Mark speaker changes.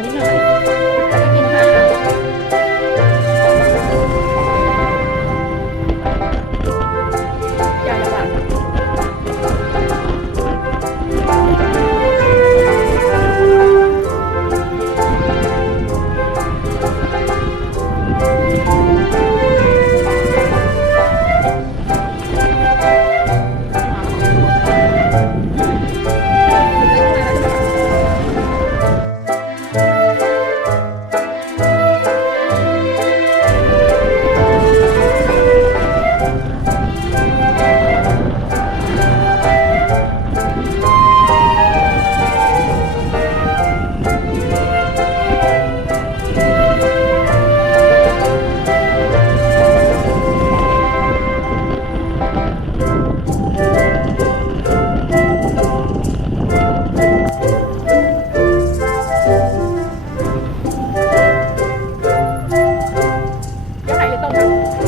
Speaker 1: 那你想买 Thank you.